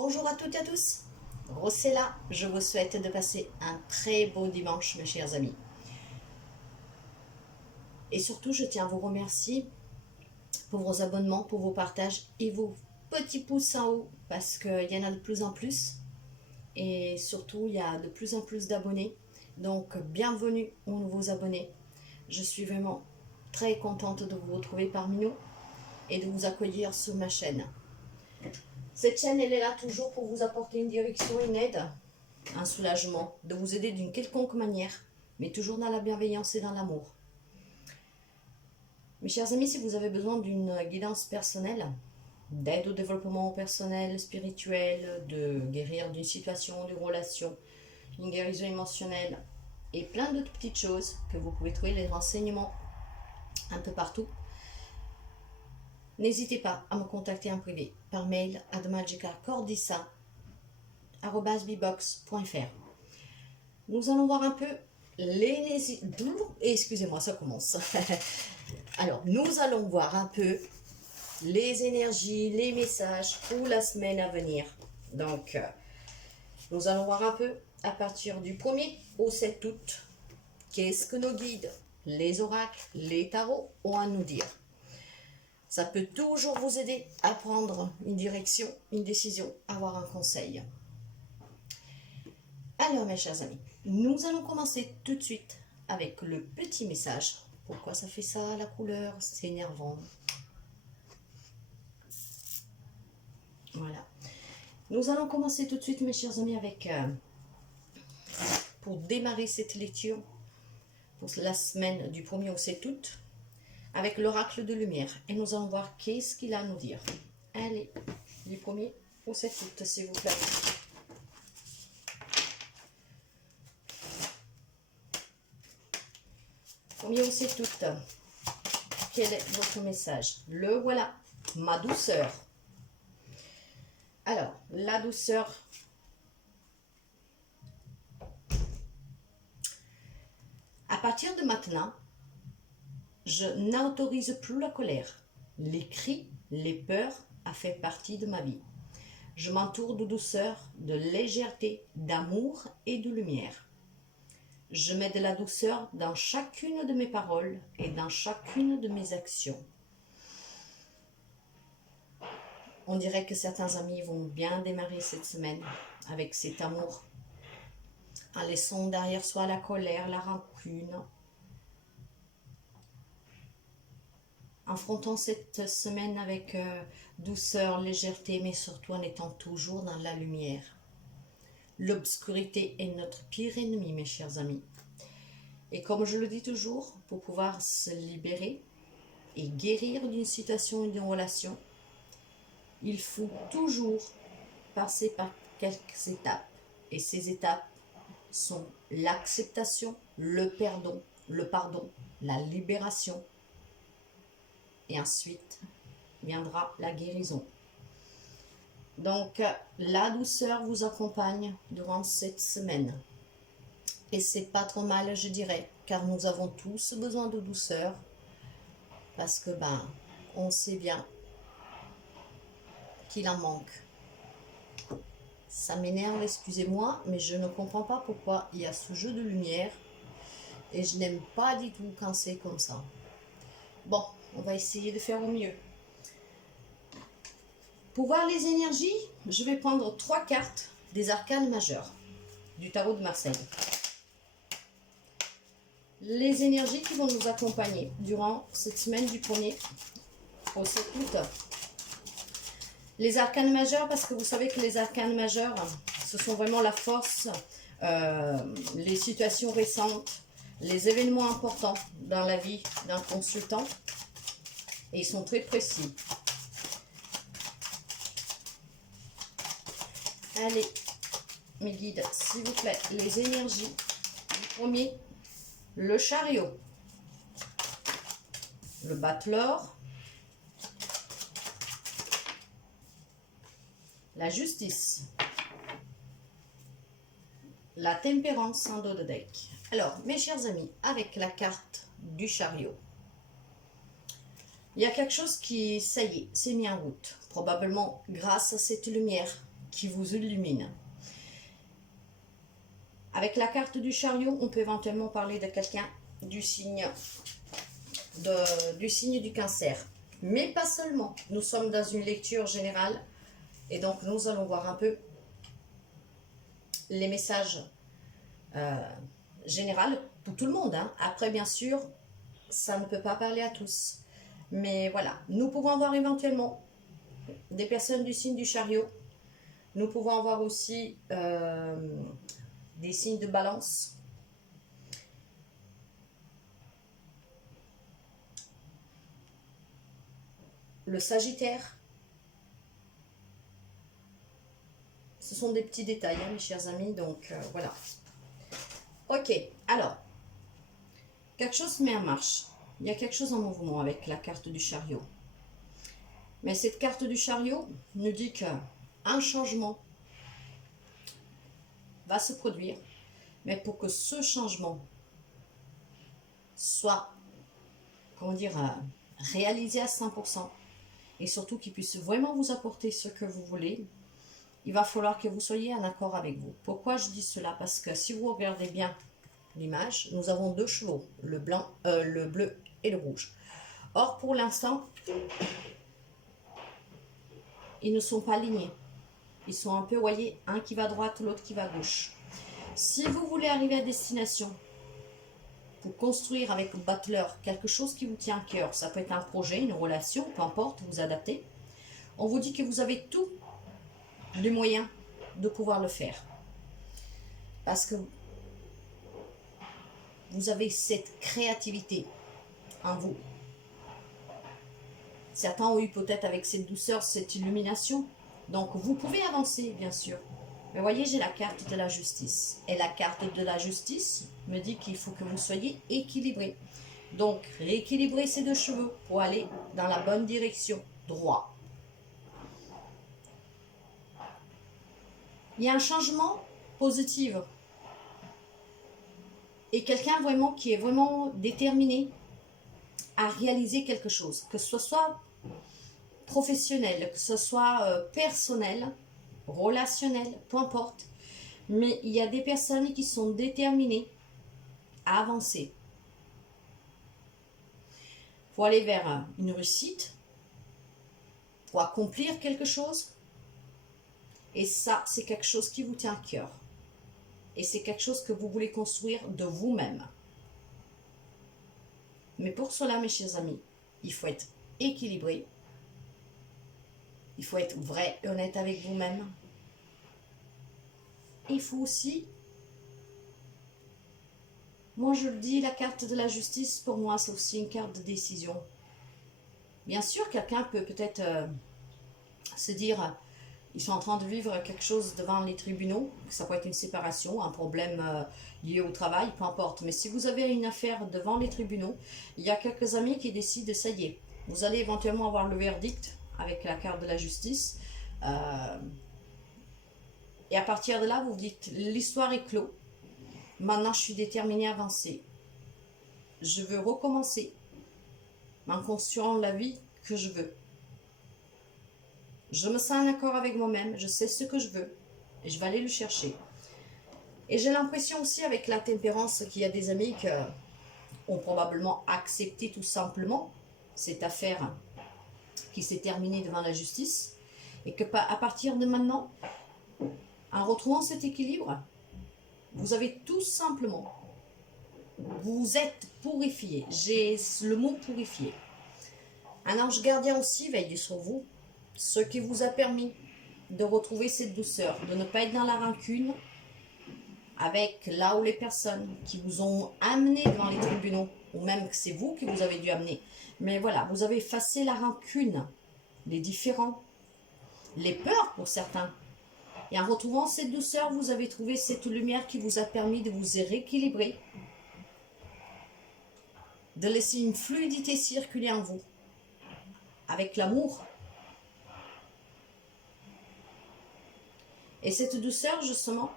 Bonjour à toutes et à tous, Rossella, je vous souhaite de passer un très beau dimanche mes chers amis. Et surtout je tiens à vous remercier pour vos abonnements, pour vos partages et vos petits pouces en haut parce qu'il y en a de plus en plus et surtout il y a de plus en plus d'abonnés. Donc bienvenue aux nouveaux abonnés. Je suis vraiment très contente de vous retrouver parmi nous et de vous accueillir sur ma chaîne. Cette chaîne, elle est là toujours pour vous apporter une direction, une aide, un soulagement, de vous aider d'une quelconque manière, mais toujours dans la bienveillance et dans l'amour. Mes chers amis, si vous avez besoin d'une guidance personnelle, d'aide au développement personnel, spirituel, de guérir d'une situation, d'une relation, une guérison émotionnelle et plein d'autres petites choses que vous pouvez trouver les renseignements un peu partout, n'hésitez pas à me contacter en privé par mail à magicacordissa@bbox.fr. Nous allons voir un peu les... Excusez-moi, ça commence. Alors, nous allons voir un peu les énergies, les messages pour la semaine à venir. Donc, nous allons voir un peu à partir du 1er au 7 août, qu'est-ce que nos guides, les oracles, les tarots ont à nous dire. Ça peut toujours vous aider à prendre une direction, une décision, avoir un conseil. Alors mes chers amis, nous allons commencer tout de suite avec le petit message. Pourquoi ça fait ça, la couleur? C'est énervant. Voilà. Nous allons commencer tout de suite mes chers amis avec, pour démarrer cette lecture, pour la semaine du 1er au 7 août, avec l'oracle de lumière. Et nous allons voir qu'est-ce qu'il a à nous dire. Allez, du 1er au 7 août, s'il vous plaît. Premier au 7 août. Quel est votre message? Le voilà, ma douceur. Alors, la douceur. À partir de maintenant, je n'autorise plus la colère. Les cris, les peurs a fait partie de ma vie. Je m'entoure de douceur, de légèreté, d'amour et de lumière. Je mets de la douceur dans chacune de mes paroles et dans chacune de mes actions. On dirait que certains amis vont bien démarrer cette semaine avec cet amour, en laissant derrière soi la colère, la rancune, affrontant cette semaine avec douceur, légèreté, mais surtout en étant toujours dans la lumière. L'obscurité est notre pire ennemi, mes chers amis. Et comme je le dis toujours, pour pouvoir se libérer et guérir d'une situation ou d'une relation, il faut toujours passer par quelques étapes. Et ces étapes sont l'acceptation, le pardon, la libération. Et ensuite viendra la guérison. Donc, la douceur vous accompagne durant cette semaine. Et c'est pas trop mal, je dirais, car nous avons tous besoin de douceur. Parce que, on sait bien qu'il en manque. Ça m'énerve, excusez-moi, mais je ne comprends pas pourquoi il y a ce jeu de lumière. Et je n'aime pas du tout quand c'est comme ça. Bon, on va essayer de faire au mieux. Pour voir les énergies, je vais prendre 3 cartes des arcanes majeurs du tarot de Marseille. Les énergies qui vont nous accompagner durant cette semaine du 1er au 7 août. Les arcanes majeurs, parce que vous savez que les arcanes majeurs, ce sont vraiment la force, les situations récentes, les événements importants dans la vie d'un consultant. Et ils sont très précis. Allez, mes guides, s'il vous plaît, les énergies. Le premier, le chariot, le battleur, la justice, la tempérance en dos de deck. Alors, mes chers amis, avec la carte du chariot, il y a quelque chose qui, ça y est, s'est mis en route. Probablement grâce à cette lumière qui vous illumine. Avec la carte du chariot, on peut éventuellement parler de quelqu'un du signe du cancer. Mais pas seulement. Nous sommes dans une lecture générale et donc nous allons voir un peu les messages généraux pour tout le monde. Hein. Après, bien sûr, ça ne peut pas parler à tous. Mais voilà, nous pouvons avoir éventuellement des personnes du signe du chariot. Nous pouvons avoir aussi des signes de balance. Le Sagittaire. Ce sont des petits détails, hein, mes chers amis. Donc, voilà. Ok, alors, quelque chose se met en marche. Il y a quelque chose en mouvement avec la carte du chariot. Mais cette carte du chariot nous dit qu'un changement va se produire. Mais pour que ce changement soit, comment dire, réalisé à 100%, et surtout qu'il puisse vraiment vous apporter ce que vous voulez, il va falloir que vous soyez en accord avec vous. Pourquoi je dis cela? Parce que si vous regardez bien l'image, nous avons deux chevaux, le bleu et le rouge. Or, pour l'instant, ils ne sont pas alignés. Ils sont un peu, vous voyez, un qui va à droite, l'autre qui va à gauche. Si vous voulez arriver à destination, pour construire avec le battleur quelque chose qui vous tient à cœur, ça peut être un projet, une relation, peu importe, vous adaptez, on vous dit que vous avez tous les moyens de pouvoir le faire. Parce que vous avez cette créativité en vous. Certains ont eu peut-être avec cette douceur, cette illumination. Donc vous pouvez avancer, bien sûr. Mais voyez, j'ai la carte de la justice. Et la carte de la justice me dit qu'il faut que vous soyez équilibré. Donc, rééquilibrer ces deux cheveux pour aller dans la bonne direction, droit. Il y a un changement positif. Et quelqu'un vraiment qui est vraiment déterminé à réaliser quelque chose. Que ce soit professionnel, que ce soit personnel, relationnel, peu importe. Mais il y a des personnes qui sont déterminées à avancer. Pour aller vers une réussite, pour accomplir quelque chose. Et ça, c'est quelque chose qui vous tient à cœur. Et c'est quelque chose que vous voulez construire de vous-même. Mais pour cela, mes chers amis, il faut être équilibré. Il faut être vrai et honnête avec vous-même. Il faut aussi, moi je le dis, la carte de la justice, pour moi, c'est aussi une carte de décision. Bien sûr, quelqu'un peut peut-être se dire, ils sont en train de vivre quelque chose devant les tribunaux, ça peut être une séparation, un problème lié au travail, peu importe. Mais si vous avez une affaire devant les tribunaux, il y a quelques amis qui décident, ça y est, vous allez éventuellement avoir le verdict avec la carte de la justice. Et à partir de là, vous vous dites, l'histoire est clos. Maintenant, je suis déterminée à avancer. Je veux recommencer en construisant la vie que je veux. Je me sens en accord avec moi-même. Je sais ce que je veux. Et je vais aller le chercher. Et j'ai l'impression aussi avec la tempérance qu'il y a des amis qui ont probablement accepté tout simplement cette affaire qui s'est terminée devant la justice. Et que à partir de maintenant, en retrouvant cet équilibre, vous avez tout simplement, vous êtes purifié. J'ai le mot purifié. Un ange gardien aussi veille sur vous, ce qui vous a permis de retrouver cette douceur, de ne pas être dans la rancune avec là où les personnes qui vous ont amené devant les tribunaux, ou même que c'est vous qui vous avez dû amener. Mais voilà, vous avez effacé la rancune, les différends, les peurs pour certains. Et en retrouvant cette douceur, vous avez trouvé cette lumière qui vous a permis de vous rééquilibrer, de laisser une fluidité circuler en vous, avec l'amour. Et cette douceur, justement,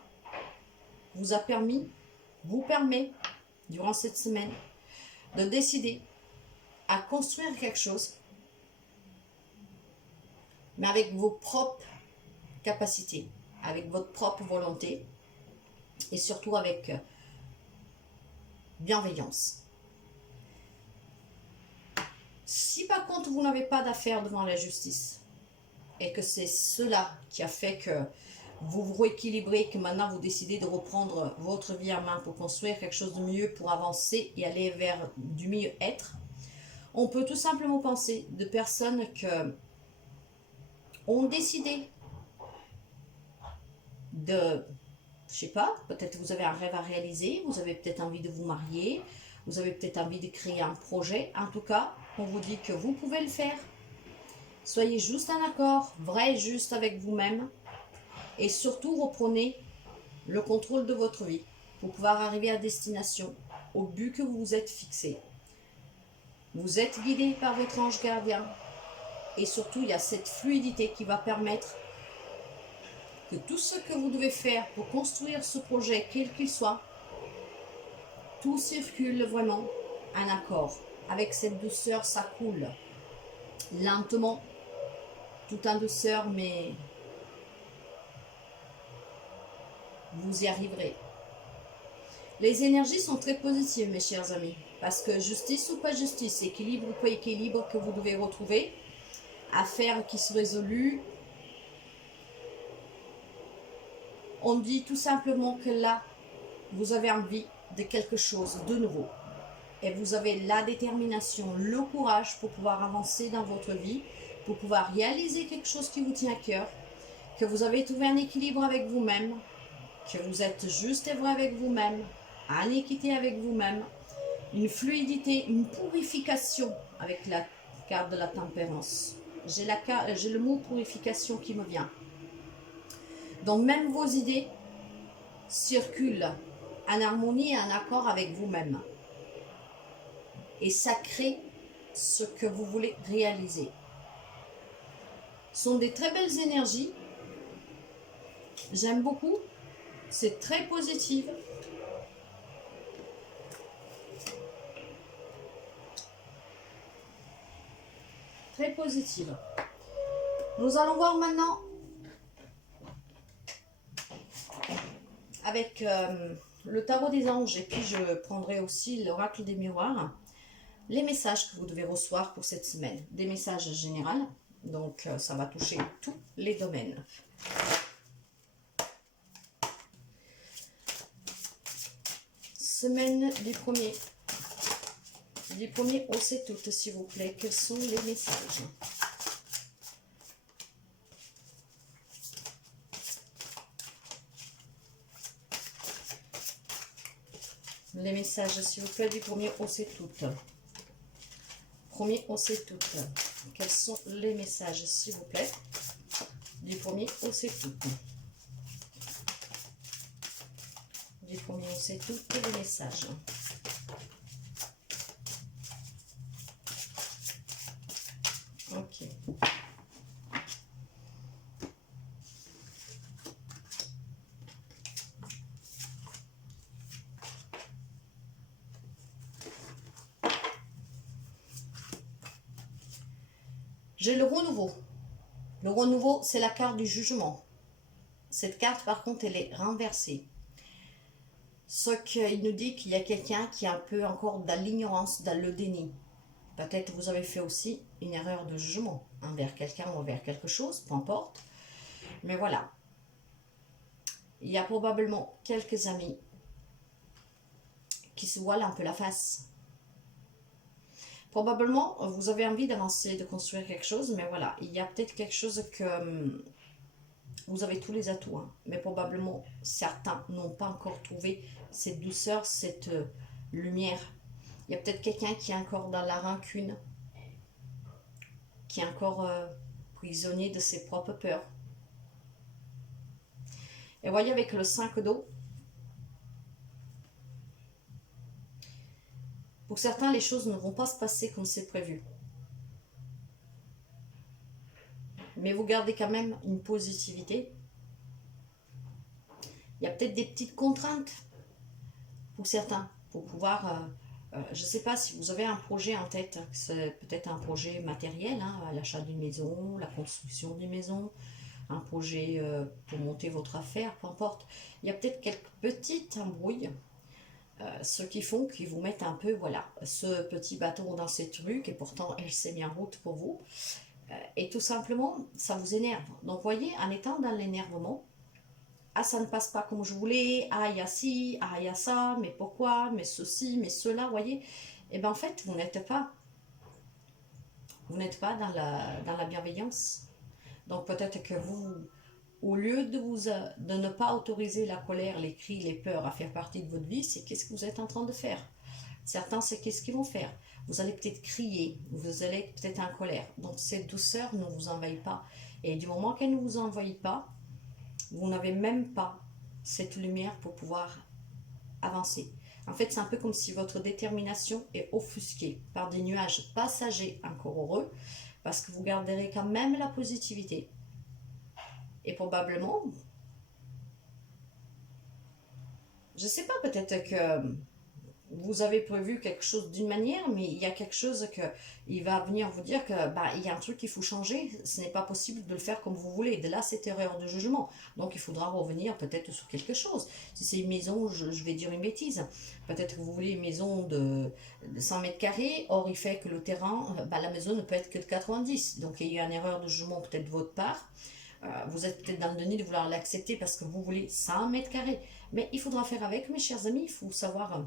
vous permet, durant cette semaine, de décider à construire quelque chose, mais avec vos propres capacité, avec votre propre volonté et surtout avec bienveillance. Si par contre vous n'avez pas d'affaires devant la justice et que c'est cela qui a fait que vous vous rééquilibrez, que maintenant vous décidez de reprendre votre vie en main pour construire quelque chose de mieux, pour avancer et aller vers du mieux-être, on peut tout simplement penser de personnes que ont décidé de, je sais pas, peut-être vous avez un rêve à réaliser, vous avez peut-être envie de vous marier, vous avez peut-être envie de créer un projet. En tout cas, on vous dit que vous pouvez le faire. Soyez juste en accord, vrai et juste avec vous-même. Et surtout, reprenez le contrôle de votre vie pour pouvoir arriver à destination, au but que vous vous êtes fixé. Vous êtes guidé par votre ange gardien. Et surtout, il y a cette fluidité qui va permettre que tout ce que vous devez faire pour construire ce projet, quel qu'il soit, tout circule vraiment en accord. Avec cette douceur, ça coule lentement, tout en douceur, mais vous y arriverez. Les énergies sont très positives, mes chers amis, parce que justice ou pas justice, équilibre ou pas équilibre que vous devez retrouver, affaires qui se résolent, on dit tout simplement que là, vous avez envie de quelque chose de nouveau. Et vous avez la détermination, le courage pour pouvoir avancer dans votre vie, pour pouvoir réaliser quelque chose qui vous tient à cœur, que vous avez trouvé un équilibre avec vous-même, que vous êtes juste et vrai avec vous-même, en équité avec vous-même, une fluidité, une purification avec la carte de la tempérance. J'ai le mot purification qui me vient. Donc même vos idées circulent en harmonie et en accord avec vous-même. Et ça crée ce que vous voulez réaliser. Ce sont des très belles énergies. J'aime beaucoup. C'est très positif. Très positive. Nous allons voir maintenant avec le tarot des anges, et puis je prendrai aussi l'oracle des miroirs, les messages que vous devez recevoir pour cette semaine. Des messages généraux, donc ça va toucher tous les domaines. Semaine du 1er au 7 août, s'il vous plaît. Quels sont les messages? Les messages, s'il vous plaît, du 1er au 7 août. 1er au 7 août. Quels sont les messages, s'il vous plaît, du 1er au 7 août? Du 1er au 7 août, les messages. Ok. J'ai le renouveau. Le renouveau, c'est la carte du jugement. Cette carte, par contre, elle est renversée. Ce qu'il nous dit qu'il y a quelqu'un qui est un peu encore dans l'ignorance, dans le déni. Peut-être vous avez fait aussi une erreur de jugement envers quelqu'un ou envers quelque chose, peu importe. Mais voilà. Il y a probablement quelques amis qui se voilent un peu la face. Probablement, vous avez envie d'avancer, de construire quelque chose, mais voilà, il y a peut-être quelque chose que vous avez tous les atouts, hein, mais probablement certains n'ont pas encore trouvé cette douceur, cette lumière. Il y a peut-être quelqu'un qui est encore dans la rancune, qui est encore prisonnier de ses propres peurs. Et voyez, avec le 5 d'eau, pour certains, les choses ne vont pas se passer comme c'est prévu. Mais vous gardez quand même une positivité. Il y a peut-être des petites contraintes pour certains, pour pouvoir, je ne sais pas si vous avez un projet en tête, c'est peut-être un projet matériel, hein, l'achat d'une maison, la construction d'une maison, un projet pour monter votre affaire, peu importe. Il y a peut-être quelques petites embrouilles, ce qui font qu'ils vous mettent un peu, voilà, ce petit bâton dans cette rue, et pourtant elle s'est mis en route pour vous. Et tout simplement, ça vous énerve. Donc, voyez, en étant dans l'énervement, ah, ça ne passe pas comme je voulais, ah, il y a ci, ah, il y a ça, mais pourquoi, mais ceci, mais cela, voyez. Et bien, en fait, vous n'êtes pas dans la bienveillance. Donc, peut-être que vous, au lieu de ne pas autoriser la colère, les cris, les peurs à faire partie de votre vie, c'est qu'est-ce que vous êtes en train de faire. Certains, c'est qu'est-ce qu'ils vont faire. Vous allez peut-être crier, vous allez peut-être en colère. Donc, cette douceur ne vous envahit pas. Et du moment qu'elle ne vous envahit pas, vous n'avez même pas cette lumière pour pouvoir avancer. En fait, c'est un peu comme si votre détermination est offusquée par des nuages passagers encore heureux, parce que vous garderez quand même la positivité. Et probablement, je ne sais pas, peut-être que vous avez prévu quelque chose d'une manière, mais il y a quelque chose que il va venir vous dire que bah, il y a un truc qu'il faut changer, ce n'est pas possible de le faire comme vous voulez. De là, cette erreur de jugement. Donc, il faudra revenir peut-être sur quelque chose. Si c'est une maison, je vais dire une bêtise. Peut-être que vous voulez une maison de 100 mètres carrés, or il fait que le terrain, bah, la maison ne peut être que de 90. Donc, il y a eu une erreur de jugement peut-être de votre part. Vous êtes peut-être dans le déni de vouloir l'accepter parce que vous voulez 100 mètres carrés. Mais il faudra faire avec, mes chers amis. Il faut savoir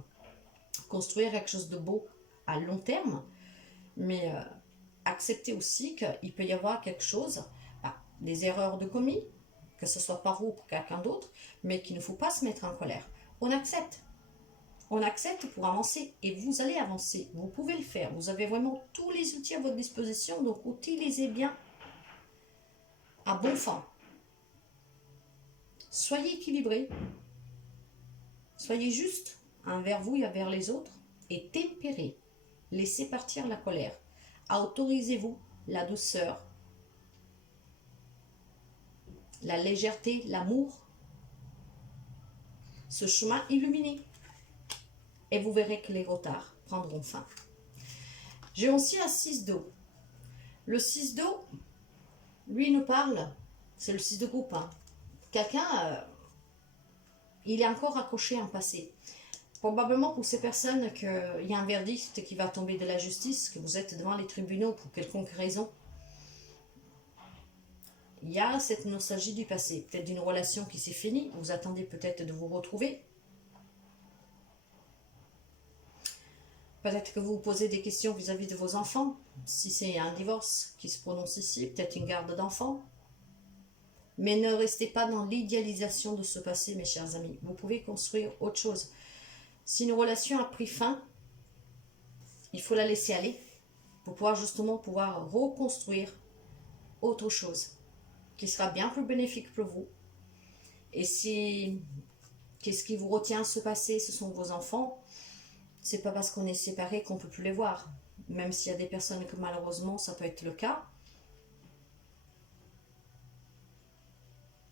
construire quelque chose de beau à long terme, mais accepter aussi qu'il peut y avoir quelque chose, bah, des erreurs de commis, que ce soit par vous ou pour quelqu'un d'autre, mais qu'il ne faut pas se mettre en colère. On accepte. On accepte pour avancer et vous allez avancer. Vous pouvez le faire. Vous avez vraiment tous les outils à votre disposition, donc utilisez bien à bon fond. Soyez équilibré. Soyez juste envers vous et envers les autres et tempérez. Laissez partir la colère. Autorisez-vous la douceur, la légèreté, l'amour, ce chemin illuminé. Et vous verrez que les retards prendront fin. J'ai aussi un 6 d'eau. Le 6 d'eau, lui nous parle, c'est le 6 de groupe. Hein. Quelqu'un, il est encore accroché à un passé. Probablement pour ces personnes qu'il y a un verdict qui va tomber de la justice, que vous êtes devant les tribunaux pour quelconque raison. Il y a cette nostalgie du passé, peut-être d'une relation qui s'est finie, vous attendez peut-être de vous retrouver. Peut-être que vous vous posez des questions vis-à-vis de vos enfants, si c'est un divorce qui se prononce ici, peut-être une garde d'enfants. Mais ne restez pas dans l'idéalisation de ce passé, mes chers amis. Vous pouvez construire autre chose. Si une relation a pris fin, il faut la laisser aller pour pouvoir justement reconstruire autre chose qui sera bien plus bénéfique pour vous. Et si qu'est-ce qui vous retient à ce passé, ce sont vos enfants, c'est pas parce qu'on est séparés qu'on peut plus les voir. Même s'il y a des personnes que malheureusement ça peut être le cas,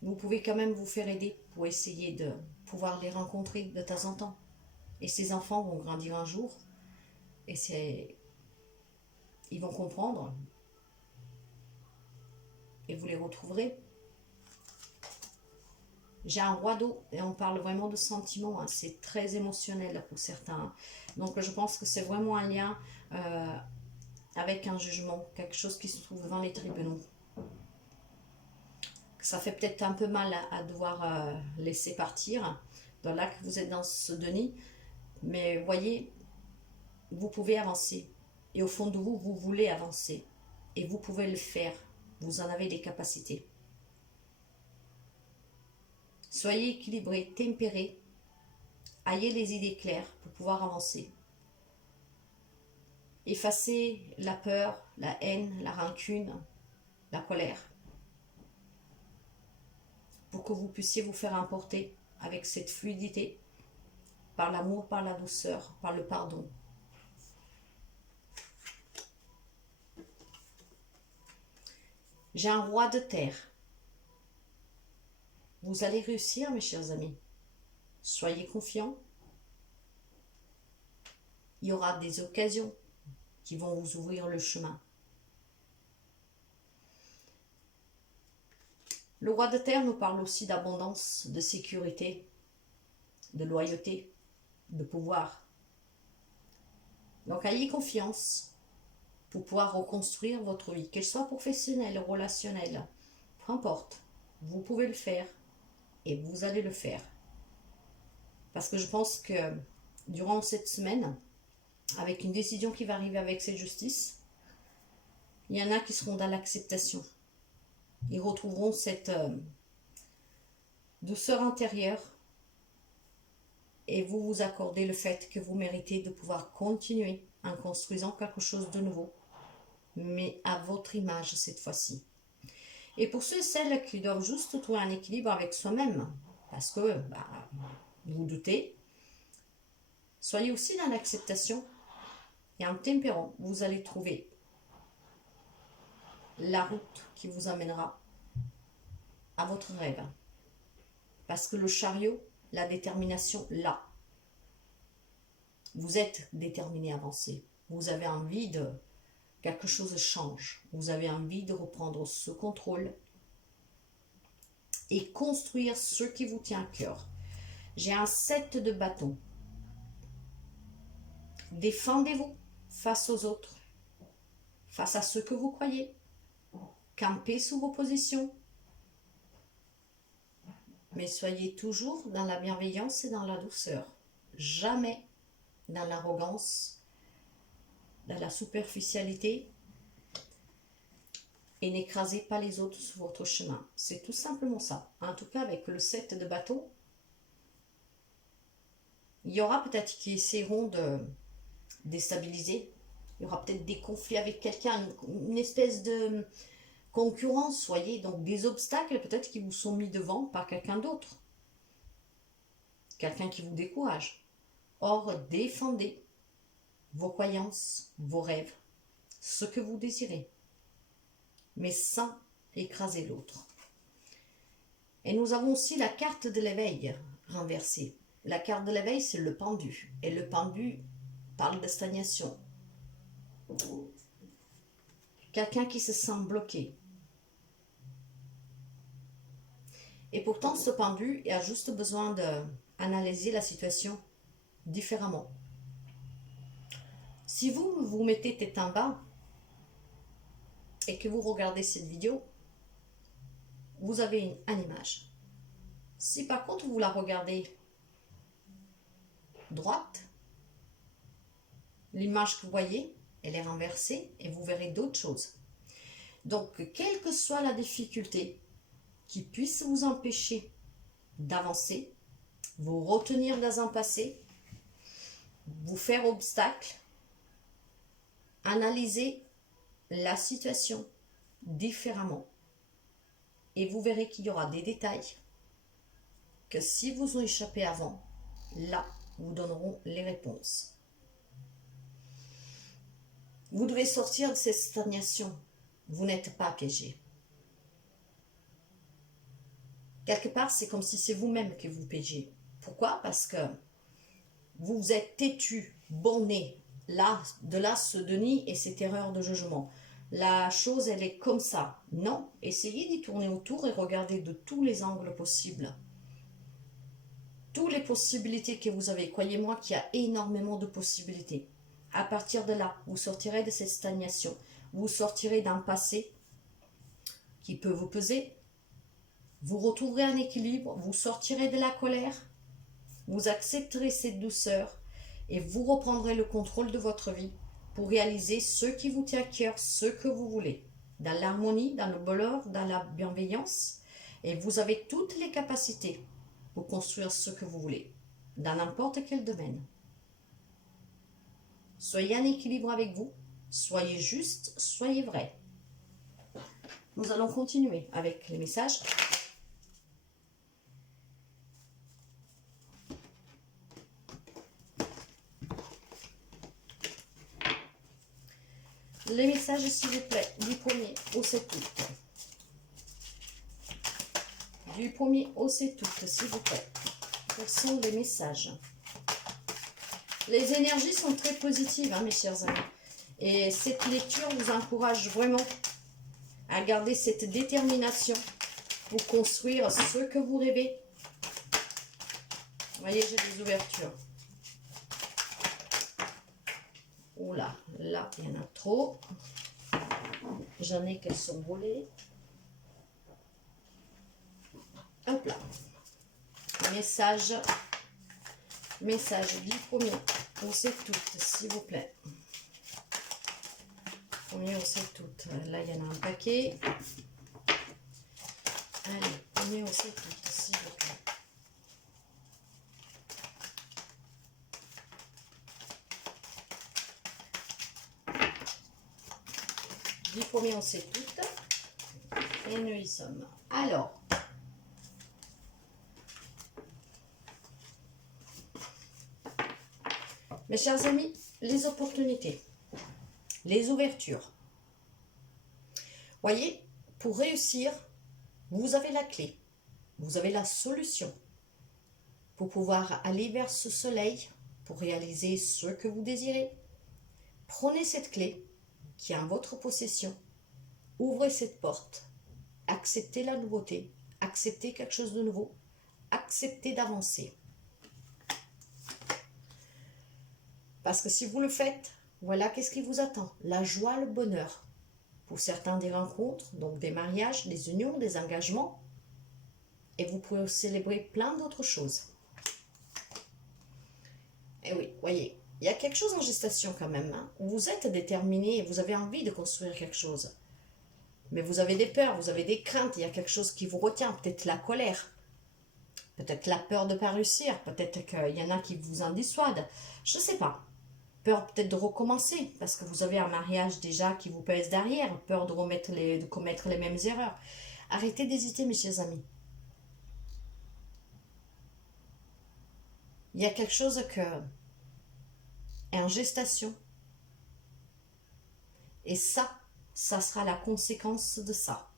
vous pouvez quand même vous faire aider pour essayer de pouvoir les rencontrer de temps en temps. Et ces enfants vont grandir un jour et ils vont comprendre et vous les retrouverez. J'ai un roi d'eau et on parle vraiment de sentiments, hein. C'est très émotionnel pour certains. Donc je pense que c'est vraiment un lien avec un jugement, quelque chose qui se trouve devant les tribunaux. Ça fait peut-être un peu mal à devoir laisser partir, dans là que vous êtes dans ce déni, mais voyez, vous pouvez avancer. Et au fond de vous, vous voulez avancer. Et vous pouvez le faire. Vous en avez les capacités. Soyez équilibrés, tempérés. Ayez les idées claires pour pouvoir avancer. Effacez la peur, la haine, la rancune, la colère. Pour que vous puissiez vous faire emporter avec cette fluidité, par l'amour, par la douceur, par le pardon. J'ai un roi de terre. Vous allez réussir, mes chers amis. Soyez confiants. Il y aura des occasions qui vont vous ouvrir le chemin. Le roi de terre nous parle aussi d'abondance, de sécurité, de loyauté, de pouvoir. Donc ayez confiance pour pouvoir reconstruire votre vie, qu'elle soit professionnelle, relationnelle, peu importe. Vous pouvez le faire et vous allez le faire. Parce que je pense que durant cette semaine, avec une décision qui va arriver avec cette justice, il y en a qui seront dans l'acceptation. Ils retrouveront cette douceur intérieure et vous vous accordez le fait que vous méritez de pouvoir continuer en construisant quelque chose de nouveau, mais à votre image cette fois-ci. Et pour ceux et celles qui doivent juste trouver un équilibre avec soi-même, parce que vous doutez, soyez aussi dans l'acceptation et en tempérant, vous allez trouver la route qui vous amènera à votre rêve. Parce que le chariot, la détermination, là. Vous êtes déterminé à avancer. Vous avez envie de quelque chose change. Vous avez envie de reprendre ce contrôle et construire ce qui vous tient à cœur. J'ai un 7 de bâton. Défendez-vous face aux autres, face à ce que vous croyez. Campez sous vos positions. Mais soyez toujours dans la bienveillance et dans la douceur. Jamais dans l'arrogance, dans la superficialité. Et n'écrasez pas les autres sur votre chemin. C'est tout simplement ça. En tout cas, avec le 7 de bâton, il y aura peut-être qui essaieront de déstabiliser. Il y aura peut-être des conflits avec quelqu'un, une espèce de concurrence, voyez, donc des obstacles peut-être qui vous sont mis devant par quelqu'un d'autre. Quelqu'un qui vous décourage. Or, défendez vos croyances, vos rêves, ce que vous désirez, mais sans écraser l'autre. Et nous avons aussi la carte de l'éveil renversée. La carte de l'éveil, c'est le pendu. Et le pendu parle de stagnation. Quelqu'un qui se sent bloqué. Et pourtant, ce pendu a juste besoin d'analyser la situation différemment. Si vous vous mettez tête en bas et que vous regardez cette vidéo, vous avez une image. Si par contre vous la regardez droite, l'image que vous voyez, elle est renversée et vous verrez d'autres choses. Donc, quelle que soit la difficulté qui puisse vous empêcher d'avancer, vous retenir dans un passé, vous faire obstacle, analysez la situation différemment. Et vous verrez qu'il y aura des détails que si vous ont échappé avant, là, vous donneront les réponses. Vous devez sortir de cette stagnation. Vous n'êtes pas piégé. Quelque part, c'est comme si c'est vous-même que vous piégez. Pourquoi? Parce que vous êtes têtu, borné, là, de là ce déni et cette erreur de jugement. La chose, elle est comme ça. Non, essayez d'y tourner autour et regardez de tous les angles possibles. Toutes les possibilités que vous avez. Croyez-moi qu'il y a énormément de possibilités. À partir de là, vous sortirez de cette stagnation. Vous sortirez d'un passé qui peut vous peser. Vous retrouverez un équilibre. Vous sortirez de la colère. Vous accepterez cette douceur et vous reprendrez le contrôle de votre vie pour réaliser ce qui vous tient à cœur, ce que vous voulez. Dans l'harmonie, dans le bonheur, dans la bienveillance. Et vous avez toutes les capacités pour construire ce que vous voulez, dans n'importe quel domaine. Soyez en équilibre avec vous, soyez juste, soyez vrai. Nous allons continuer avec les messages. Les messages, s'il vous plaît, du 1er au 7 août. Du 1er au 7 août, s'il vous plaît. Quels sont les messages? Les énergies sont très positives, hein, mes chers amis. Et cette lecture vous encourage vraiment à garder cette détermination pour construire ce que vous rêvez. Vous voyez, j'ai des ouvertures. Oula, là, il y en a trop. J'en ai qu'elles sont volées. Hop là. Message du premier. On sait toutes, s'il vous plaît. Premier, on sait toutes. Là, il y en a un paquet. Allez, premier, on sait toutes, s'il vous plaît. Du premier, on sait toutes. Et nous y sommes. Alors, mes chers amis, les opportunités, les ouvertures. Voyez, pour réussir, vous avez la clé, vous avez la solution pour pouvoir aller vers ce soleil, pour réaliser ce que vous désirez. Prenez cette clé qui est en votre possession, ouvrez cette porte, acceptez la nouveauté, acceptez quelque chose de nouveau, acceptez d'avancer. Parce que si vous le faites, voilà qu'est-ce qui vous attend. La joie, le bonheur. Pour certains, des rencontres, donc des mariages, des unions, des engagements. Et vous pouvez célébrer plein d'autres choses. Et oui, voyez, il y a quelque chose en gestation quand même. Hein. Vous êtes déterminé et vous avez envie de construire quelque chose. Mais vous avez des peurs, vous avez des craintes. Il y a quelque chose qui vous retient. Peut-être la colère. Peut-être la peur de ne pas réussir. Peut-être qu'il y en a qui vous en dissuadent. Je ne sais pas. Peur peut-être de recommencer, parce que vous avez un mariage déjà qui vous pèse derrière, peur de commettre les mêmes erreurs. Arrêtez d'hésiter, mes chers amis. Il y a quelque chose qui est en gestation. Et ça sera la conséquence de ça.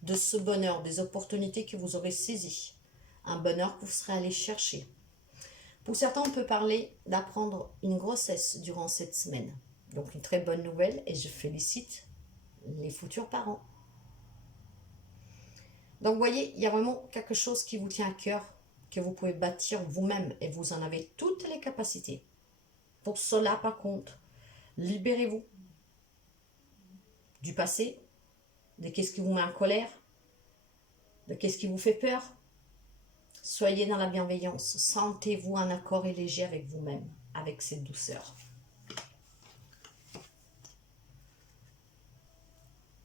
De ce bonheur, des opportunités que vous aurez saisies. Un bonheur que vous serez allé chercher. Pour certains, on peut parler d'apprendre une grossesse durant cette semaine. Donc une très bonne nouvelle et je félicite les futurs parents. Donc vous voyez, il y a vraiment quelque chose qui vous tient à cœur, que vous pouvez bâtir vous-même et vous en avez toutes les capacités. Pour cela, par contre, libérez-vous du passé, de qu'est-ce qui vous met en colère, de qu'est-ce qui vous fait peur. Soyez dans la bienveillance, sentez-vous en accord et léger avec vous-même, avec cette douceur.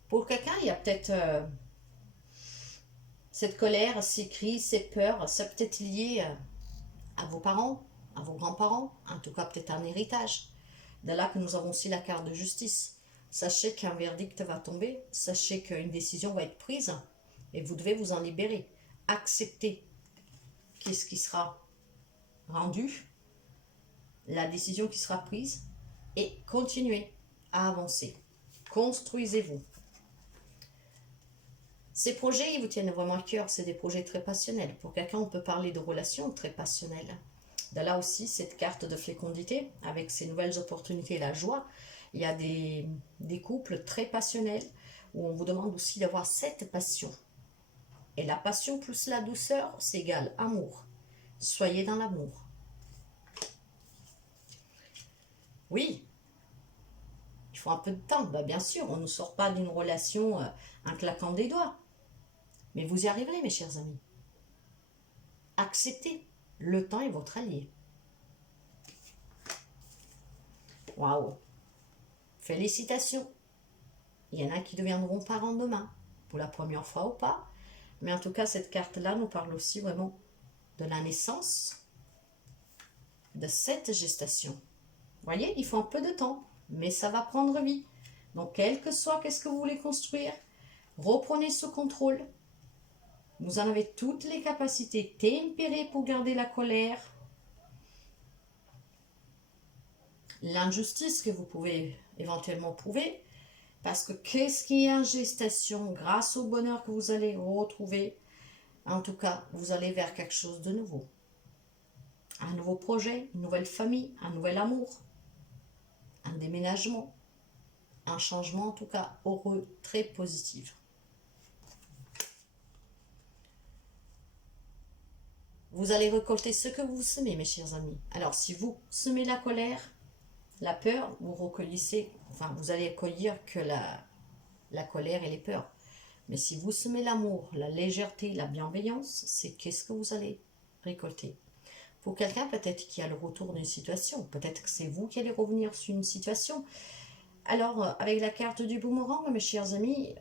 Pour quelqu'un, il y a peut-être cette colère, ces cris, ces peurs, ça peut être lié à vos parents, à vos grands-parents, en tout cas peut-être un héritage. De là que nous avons aussi la carte de justice. Sachez qu'un verdict va tomber, sachez qu'une décision va être prise et vous devez vous en libérer. Acceptez qu'est-ce qui sera rendu, la décision qui sera prise et continuez à avancer. Construisez-vous. Ces projets, ils vous tiennent vraiment à cœur, c'est des projets très passionnels. Pour quelqu'un, on peut parler de relations très passionnelles. De là aussi, cette carte de fécondité, avec ces nouvelles opportunités et la joie, il y a des couples très passionnels où on vous demande aussi d'avoir cette passion. Et la passion plus la douceur, c'est égal amour. Soyez dans l'amour. Oui, il faut un peu de temps. Ben, bien sûr, on ne sort pas d'une relation en claquant des doigts. Mais vous y arriverez, mes chers amis. Acceptez. Le temps est votre allié. Waouh! Félicitations! Il y en a qui deviendront parents demain, pour la première fois ou pas. Mais en tout cas, cette carte-là nous parle aussi vraiment de la naissance, de cette gestation. Vous voyez, il faut un peu de temps, mais ça va prendre vie. Donc, quel que soit qu'est-ce que vous voulez construire, reprenez ce contrôle. Vous en avez toutes les capacités. Tempérez pour garder la colère. L'injustice que vous pouvez éventuellement prouver. Parce que qu'est-ce qui est en gestation grâce au bonheur que vous allez retrouver? En tout cas, vous allez vers quelque chose de nouveau. Un nouveau projet, une nouvelle famille, un nouvel amour, un déménagement, un changement en tout cas heureux, très positif. Vous allez récolter ce que vous semez, mes chers amis. Alors, si vous semez la colère, la peur, vous recueillissez, enfin, vous allez accueillir que la colère et les peurs. Mais si vous semez l'amour, la légèreté, la bienveillance, c'est qu'est-ce que vous allez récolter. Pour quelqu'un, peut-être qui a le retour d'une situation, peut-être que c'est vous qui allez revenir sur une situation. Alors, avec la carte du boomerang, mes chers amis,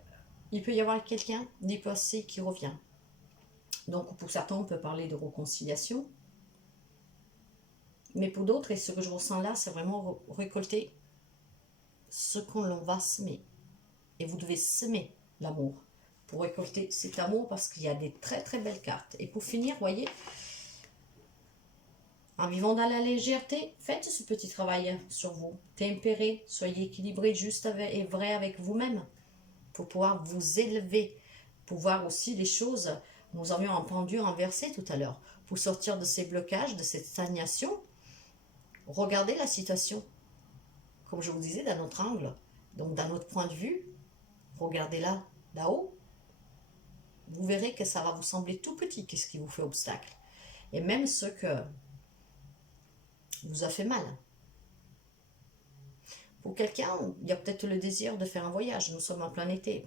il peut y avoir quelqu'un du passé qui revient. Donc, pour certains, on peut parler de réconciliation. Mais pour d'autres, et ce que je ressens là, c'est vraiment récolter ce qu'on va semer. Et vous devez semer l'amour pour récolter cet amour parce qu'il y a des très très belles cartes. Et pour finir, voyez, en vivant dans la légèreté, faites ce petit travail sur vous. Tempérez, soyez équilibré, juste et vrai avec vous-même pour pouvoir vous élever, pour voir aussi les choses. Nous avions entendu renverser tout à l'heure. Pour sortir de ces blocages, de cette stagnation, regardez la situation, comme je vous disais, d'un autre angle. Donc d'un autre point de vue, regardez-la là-haut. Vous verrez que ça va vous sembler tout petit, qu'est-ce qui vous fait obstacle. Et même ce que vous a fait mal. Pour quelqu'un, il y a peut-être le désir de faire un voyage. Nous sommes en plein été.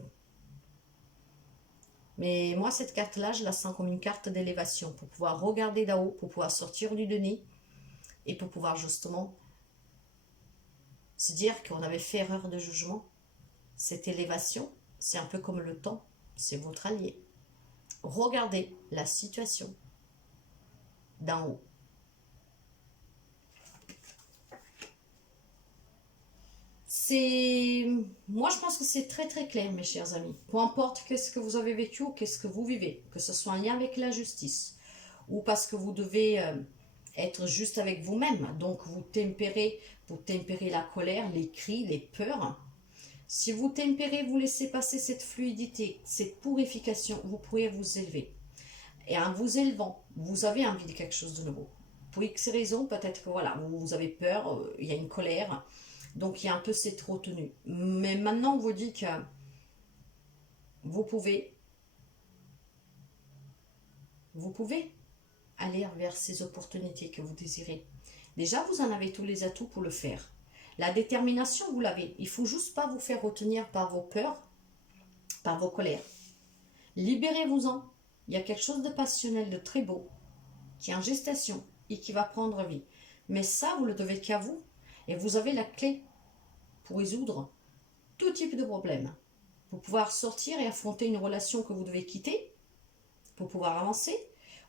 Mais moi, cette carte-là, je la sens comme une carte d'élévation pour pouvoir regarder là-haut, pour pouvoir sortir du nez et pour pouvoir justement se dire qu'on avait fait erreur de jugement. Cette élévation, c'est un peu comme le temps, c'est votre allié. Regardez la situation d'en haut. Moi je pense que c'est très très clair, mes chers amis. Peu importe qu'est-ce que vous avez vécu ou qu'est-ce que vous vivez, que ce soit en lien avec la justice ou parce que vous devez être juste avec vous-même, donc vous tempérez la colère, les cris, les peurs. Si vous tempérez, vous laissez passer cette fluidité, cette purification, vous pourrez vous élever. Et en vous élevant, vous avez envie de quelque chose de nouveau. Pour X raisons, peut-être que voilà, vous avez peur, il y a une colère, donc il y a un peu cette retenue. Mais maintenant, on vous dit que vous pouvez aller vers ces opportunités que vous désirez. Déjà, vous en avez tous les atouts pour le faire. La détermination, vous l'avez. Il ne faut juste pas vous faire retenir par vos peurs, par vos colères. Libérez-vous-en. Il y a quelque chose de passionnel, de très beau, qui est en gestation et qui va prendre vie. Mais ça, vous le devez qu'à vous. Et vous avez la clé pour résoudre tout type de problème. Pour pouvoir sortir et affronter une relation que vous devez quitter, pour pouvoir avancer.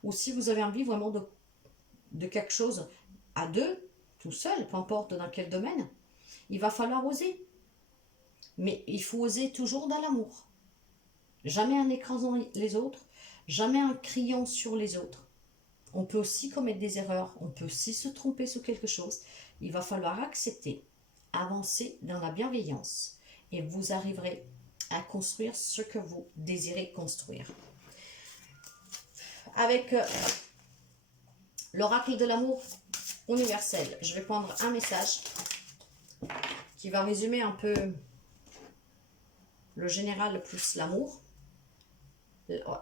Ou si vous avez envie vraiment de quelque chose à deux, tout seul, peu importe dans quel domaine, il va falloir oser. Mais il faut oser toujours dans l'amour. Jamais en écrasant les autres, jamais en criant sur les autres. On peut aussi commettre des erreurs, on peut aussi se tromper sur quelque chose. Il va falloir accepter, avancer dans la bienveillance et vous arriverez à construire ce que vous désirez construire. Avec l'oracle de l'amour universel, je vais prendre un message qui va résumer un peu le général plus l'amour.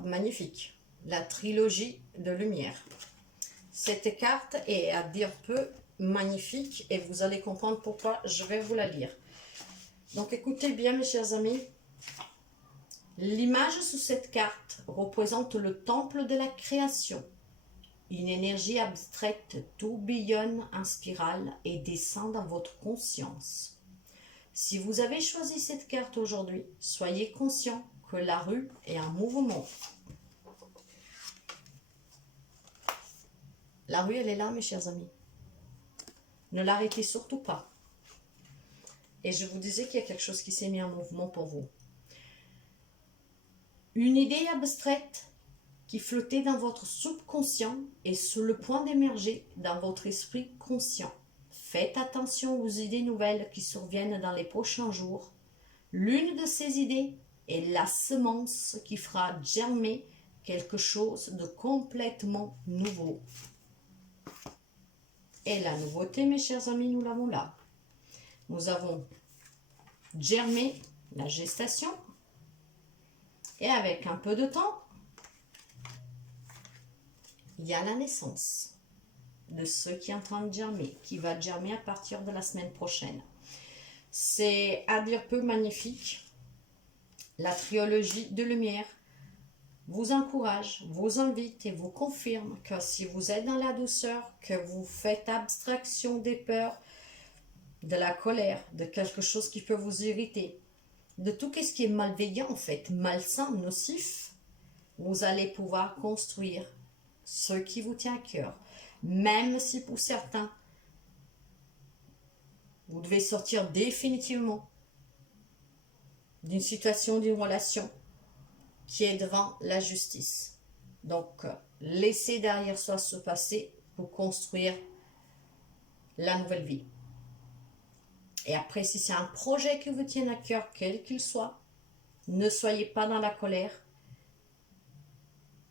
Magnifique, la trilogie de lumière. Cette carte est à dire peu magnifique et vous allez comprendre pourquoi je vais vous la lire. Donc écoutez bien mes chers amis, l'image sous cette carte représente le temple de la création. Une énergie abstraite tourbillonne en spirale et descend dans votre conscience. Si vous avez choisi cette carte aujourd'hui, soyez conscient que la rue est en mouvement. La rue, elle est là, mes chers amis. Ne l'arrêtez surtout pas. Et je vous disais qu'il y a quelque chose qui s'est mis en mouvement pour vous. Une idée abstraite qui flottait dans votre subconscient est sur le point d'émerger dans votre esprit conscient. Faites attention aux idées nouvelles qui surviennent dans les prochains jours. L'une de ces idées est la semence qui fera germer quelque chose de complètement nouveau. Et la nouveauté, mes chers amis, nous l'avons là. Nous avons germé la gestation. Et avec un peu de temps, il y a la naissance de ce qui est en train de germer, qui va germer à partir de la semaine prochaine. C'est à dire peu magnifique. La trilogie de lumière vous encourage, vous invite et vous confirme que si vous êtes dans la douceur, que vous faites abstraction des peurs, de la colère, de quelque chose qui peut vous irriter, de tout ce qui est malveillant en fait, malsain, nocif, vous allez pouvoir construire ce qui vous tient à cœur. Même si pour certains, vous devez sortir définitivement d'une situation, d'une relation qui est devant la justice. Donc, laissez derrière soi se passer pour construire la nouvelle vie. Et après, si c'est un projet qui vous tient à cœur, quel qu'il soit, ne soyez pas dans la colère.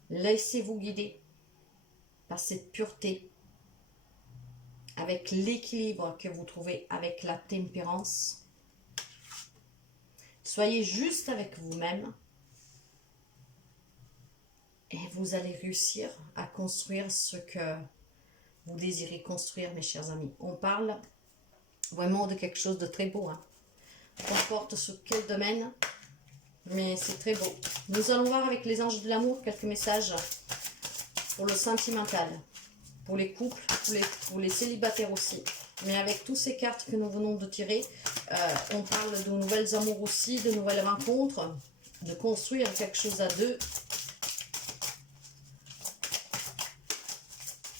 Laissez-vous guider par cette pureté, avec l'équilibre que vous trouvez avec la tempérance. Soyez juste avec vous-même et vous allez réussir à construire ce que vous désirez construire, mes chers amis. On parle vraiment de quelque chose de très beau. Peu importe sur quel domaine, mais c'est très beau. Nous allons voir avec les anges de l'amour quelques messages pour le sentimental, pour les couples, pour les célibataires aussi. Mais avec toutes ces cartes que nous venons de tirer, on parle de nouvelles amours aussi, de nouvelles rencontres, de construire quelque chose à deux.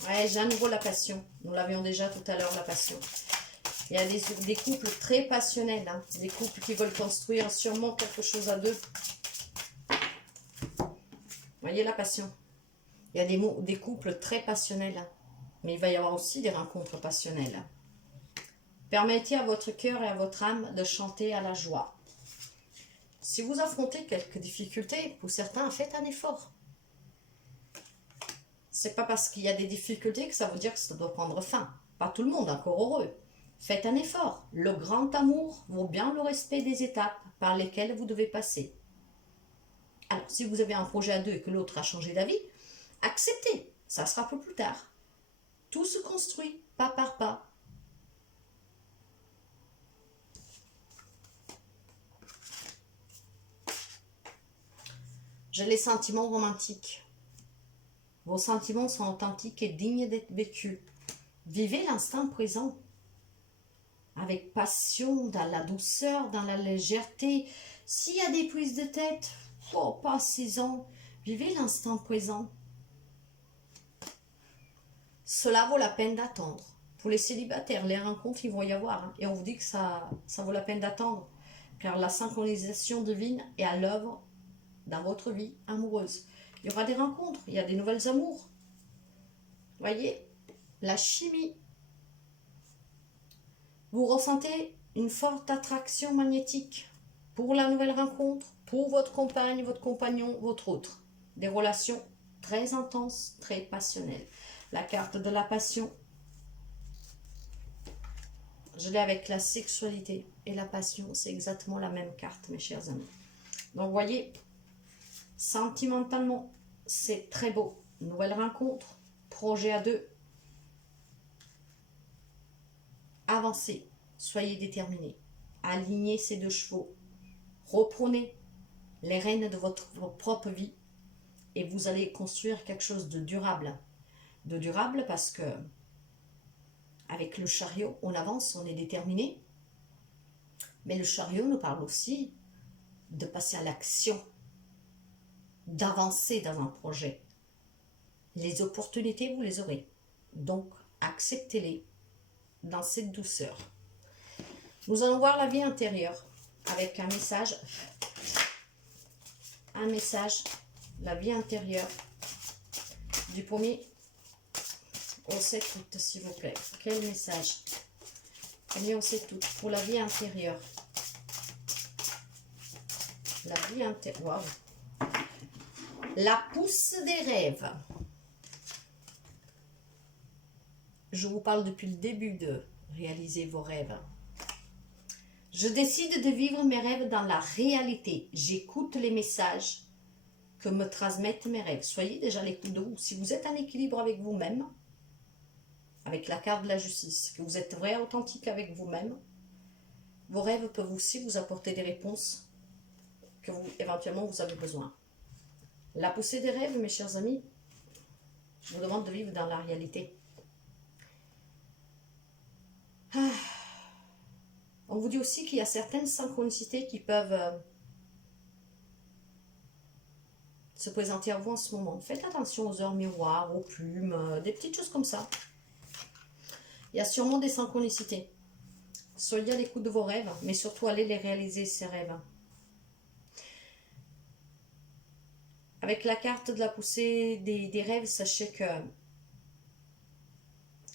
Ouais, j'ai à nouveau la passion. Nous l'avions déjà tout à l'heure, la passion. Il y a des couples très passionnels, des couples qui veulent construire sûrement quelque chose à deux. Voyez la passion. Il y a des couples très passionnels, mais il va y avoir aussi des rencontres passionnelles. Permettez à votre cœur et à votre âme de chanter à la joie. Si vous affrontez quelques difficultés, pour certains, faites un effort. C'est pas parce qu'il y a des difficultés que ça veut dire que ça doit prendre fin. Pas tout le monde est encore heureux. Faites un effort. Le grand amour vaut bien le respect des étapes par lesquelles vous devez passer. Alors, si vous avez un projet à deux et que l'autre a changé d'avis, acceptez. Ça sera pour plus tard. Tout se construit pas par pas. J'ai les sentiments romantiques. Vos sentiments sont authentiques et dignes d'être vécus. Vivez l'instant présent. Avec passion, dans la douceur, dans la légèreté. S'il y a des prises de tête, passez-en. Vivez l'instant présent. Cela vaut la peine d'attendre. Pour les célibataires, les rencontres, il va y avoir. Et on vous dit que ça vaut la peine d'attendre. Car la synchronisation divine est à l'œuvre dans votre vie amoureuse. Il y aura des rencontres, il y a des nouvelles amours. Voyez, la chimie. Vous ressentez une forte attraction magnétique pour la nouvelle rencontre, pour votre compagne, votre compagnon, votre autre. Des relations très intenses, très passionnelles. La carte de la passion, je l'ai avec la sexualité et la passion. C'est exactement la même carte, mes chers amis. Donc, vous voyez, sentimentalement, c'est très beau. Nouvelle rencontre, projet à deux. Avancez, soyez déterminés. Alignez ces deux chevaux. Reprenez les rênes de votre propre vie et vous allez construire quelque chose de durable. De durable parce que avec le chariot, on avance, on est déterminé. Mais le chariot nous parle aussi de passer à l'action, d'avancer dans un projet. Les opportunités, vous les aurez. Donc, acceptez-les dans cette douceur. Nous allons voir la vie intérieure avec un message. Un message, la vie intérieure du 1er au 7 août, s'il vous plaît. Quel message? Allez, on sait tout. Pour la vie intérieure. La vie intérieure. Wow. La pousse des rêves. Je vous parle depuis le début de réaliser vos rêves. Je décide de vivre mes rêves dans la réalité. J'écoute les messages que me transmettent mes rêves. Soyez déjà à l'écoute de vous. Si vous êtes en équilibre avec vous-même, avec la carte de la justice, que vous êtes vrai, authentique avec vous-même, vos rêves peuvent aussi vous apporter des réponses que vous, éventuellement, vous avez besoin. La poussée des rêves, mes chers amis, je vous demande de vivre dans la réalité. On vous dit aussi qu'il y a certaines synchronicités qui peuvent se présenter à vous en ce moment. Faites attention aux heures miroirs, aux plumes, des petites choses comme ça. Il y a sûrement des synchronicités. Soyez à l'écoute de vos rêves, mais surtout allez les réaliser, ces rêves. Avec la carte de la poussée des rêves, sachez que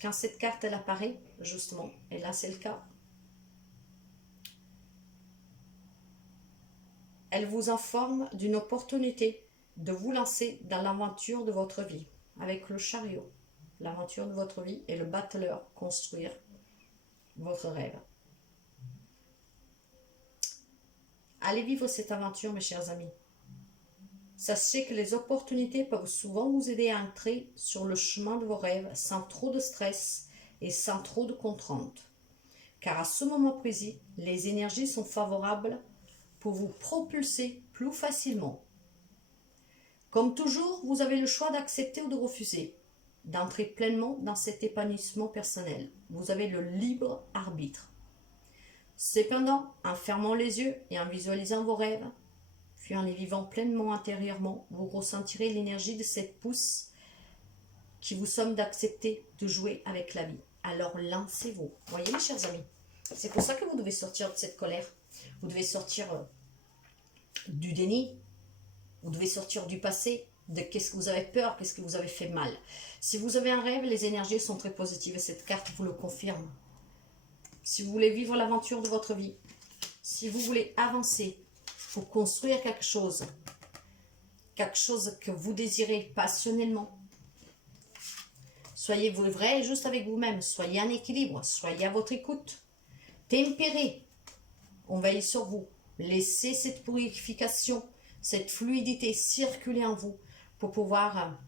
quand cette carte elle apparaît, justement, et là c'est le cas, elle vous informe d'une opportunité de vous lancer dans l'aventure de votre vie, avec le chariot, l'aventure de votre vie et le battleur, construire votre rêve. Allez vivre cette aventure, mes chers amis. Sachez que les opportunités peuvent souvent vous aider à entrer sur le chemin de vos rêves sans trop de stress et sans trop de contraintes. Car à ce moment précis, les énergies sont favorables pour vous propulser plus facilement. Comme toujours, vous avez le choix d'accepter ou de refuser, d'entrer pleinement dans cet épanouissement personnel. Vous avez le libre arbitre. Cependant, en fermant les yeux et en visualisant vos rêves, puis en les vivant pleinement intérieurement, vous ressentirez l'énergie de cette pousse qui vous somme d'accepter de jouer avec la vie. Alors lancez-vous. Voyez mes chers amis, c'est pour ça que vous devez sortir de cette colère. Vous devez sortir du déni. Vous devez sortir du passé, de qu'est-ce que vous avez peur, qu'est-ce que vous avez fait mal. Si vous avez un rêve, les énergies sont très positives et cette carte vous le confirme. Si vous voulez vivre l'aventure de votre vie, si vous voulez avancer pour construire quelque chose que vous désirez passionnellement, soyez vous vrai et juste avec vous-même, soyez en équilibre, soyez à votre écoute, tempérez, on veille sur vous, laissez cette purification, cette fluidité circuler en vous pour pouvoir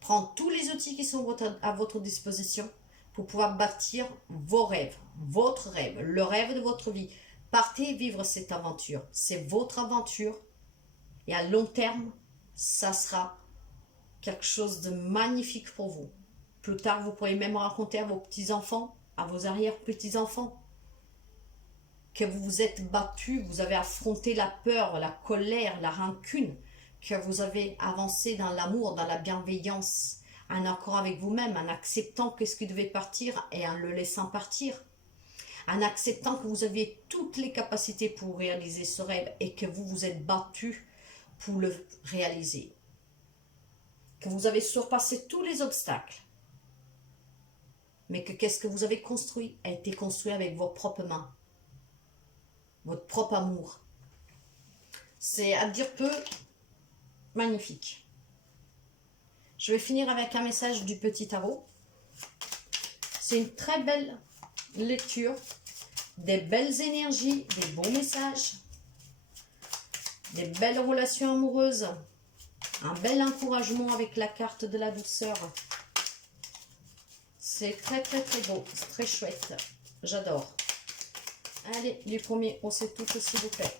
prendre tous les outils qui sont à votre disposition pour pouvoir bâtir vos rêves, votre rêve, le rêve de votre vie. Partez vivre cette aventure. C'est votre aventure et à long terme, ça sera quelque chose de magnifique pour vous. Plus tard, vous pourrez même raconter à vos petits-enfants, à vos arrière-petits-enfants, que vous vous êtes battu, vous avez affronté la peur, la colère, la rancune, que vous avez avancé dans l'amour, dans la bienveillance, en accord avec vous-même, en acceptant qu'est-ce qui devait partir et en le laissant partir, en acceptant que vous aviez toutes les capacités pour réaliser ce rêve et que vous vous êtes battu pour le réaliser, que vous avez surpassé tous les obstacles, mais que qu'est-ce que vous avez construit a été construit avec vos propres mains, votre propre amour. C'est à dire peu magnifique. Je vais finir avec un message du petit tarot. C'est une très belle lecture, des belles énergies, des bons messages, des belles relations amoureuses, un bel encouragement avec la carte de la douceur. C'est très très très beau, c'est très chouette. J'adore. Allez, les premiers, on sait tout, s'il vous plaît.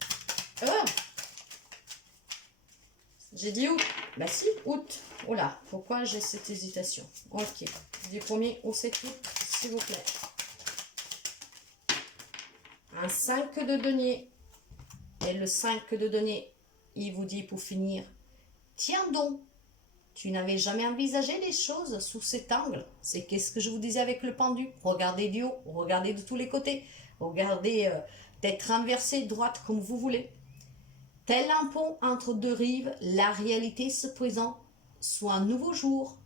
J'ai dit août. Bah si, août. Oh là, pourquoi j'ai cette hésitation? Ok. Du premier, on sait tout, s'il vous plaît. Un 5 de denier. Et le 5 de denier, il vous dit pour finir, tiens donc, tu n'avais jamais envisagé les choses sous cet angle. C'est qu'est-ce que je vous disais avec le pendu. Regardez du haut, regardez de tous les côtés. Regardez d'être inversé, droite, comme vous voulez. Tel un pont entre deux rives, la réalité se présente sous un nouveau jour.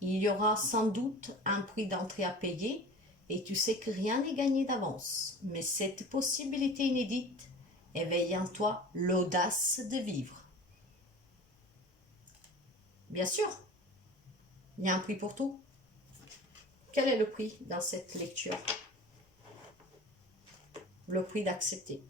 Il y aura sans doute un prix d'entrée à payer et tu sais que rien n'est gagné d'avance. Mais cette possibilité inédite éveille en toi l'audace de vivre. Bien sûr, il y a un prix pour tout. Quel est le prix dans cette lecture? Le prix d'accepter.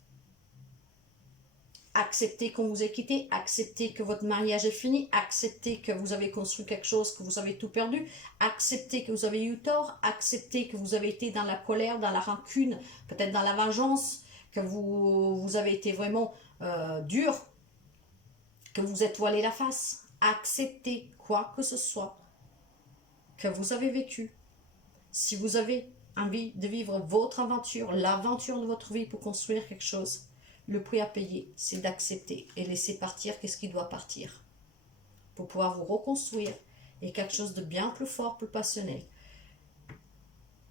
Acceptez qu'on vous ait quitté, acceptez que votre mariage est fini, acceptez que vous avez construit quelque chose, que vous avez tout perdu, acceptez que vous avez eu tort, acceptez que vous avez été dans la colère, dans la rancune, peut-être dans la vengeance, que vous avez été vraiment dur, que vous êtes voilé la face. Acceptez quoi que ce soit que vous avez vécu. Si vous avez envie de vivre votre aventure, l'aventure de votre vie pour construire quelque chose, le prix à payer, c'est d'accepter et laisser partir qu'est-ce qui doit partir pour pouvoir vous reconstruire et quelque chose de bien plus fort, plus passionnel.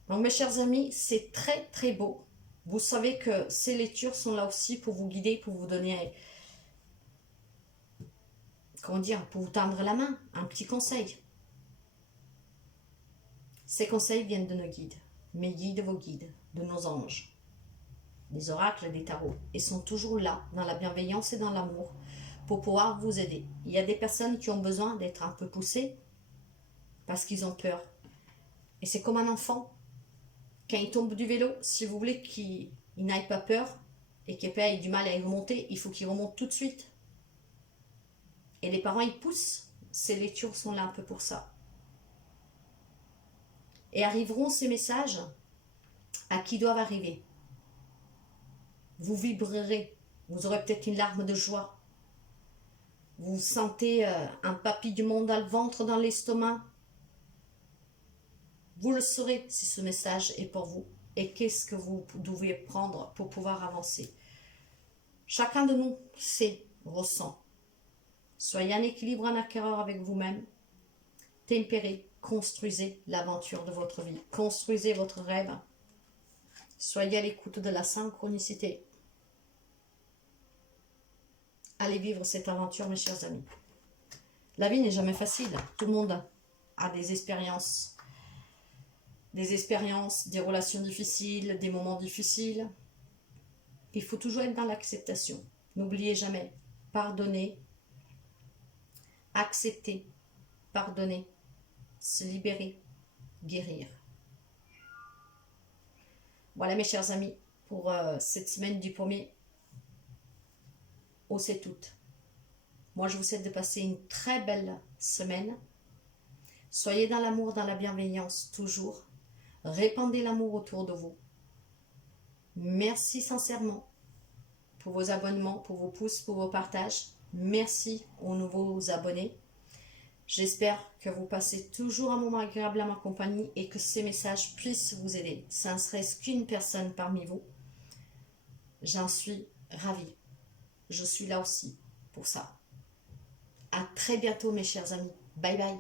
Donc mes chers amis, c'est très très beau. Vous savez que ces lectures sont là aussi pour vous guider, pour vous donner, comment dire, pour vous tendre la main, un petit conseil. Ces conseils viennent de nos guides, mes guides, vos guides, de nos anges, des oracles, des tarots, et sont toujours là, dans la bienveillance et dans l'amour, pour pouvoir vous aider. Il y a des personnes qui ont besoin d'être un peu poussées, parce qu'ils ont peur. Et c'est comme un enfant, quand il tombe du vélo, si vous voulez qu'il n'aille pas peur, et qu'il ait du mal à y remonter, il faut qu'il remonte tout de suite. Et les parents, ils poussent. Ces lectures sont là un peu pour ça. Et arriveront ces messages à qui doivent arriver. Vous vibrerez, vous aurez peut-être une larme de joie. Vous sentez un papillement dans le ventre, dans l'estomac. Vous le saurez si ce message est pour vous. Et qu'est-ce que vous devez prendre pour pouvoir avancer. Chacun de nous sait, ressent. Soyez en équilibre, en acquéreur avec vous-même. Tempérez, construisez l'aventure de votre vie. Construisez votre rêve. Soyez à l'écoute de la synchronicité. Allez vivre cette aventure, mes chers amis. La vie n'est jamais facile. Tout le monde a des expériences, des relations difficiles, des moments difficiles. Il faut toujours être dans l'acceptation. N'oubliez jamais, pardonner, accepter, pardonner, se libérer, guérir. Voilà mes chers amis, pour cette semaine du 1er au C'est Tout. Moi je vous souhaite de passer une très belle semaine. Soyez dans l'amour, dans la bienveillance, toujours. Répandez l'amour autour de vous. Merci sincèrement pour vos abonnements, pour vos pouces, pour vos partages. Merci aux nouveaux abonnés. J'espère que vous passez toujours un moment agréable à ma compagnie et que ces messages puissent vous aider. Ça ne serait-ce qu'une personne parmi vous. J'en suis ravie. Je suis là aussi pour ça. À très bientôt mes chers amis. Bye bye.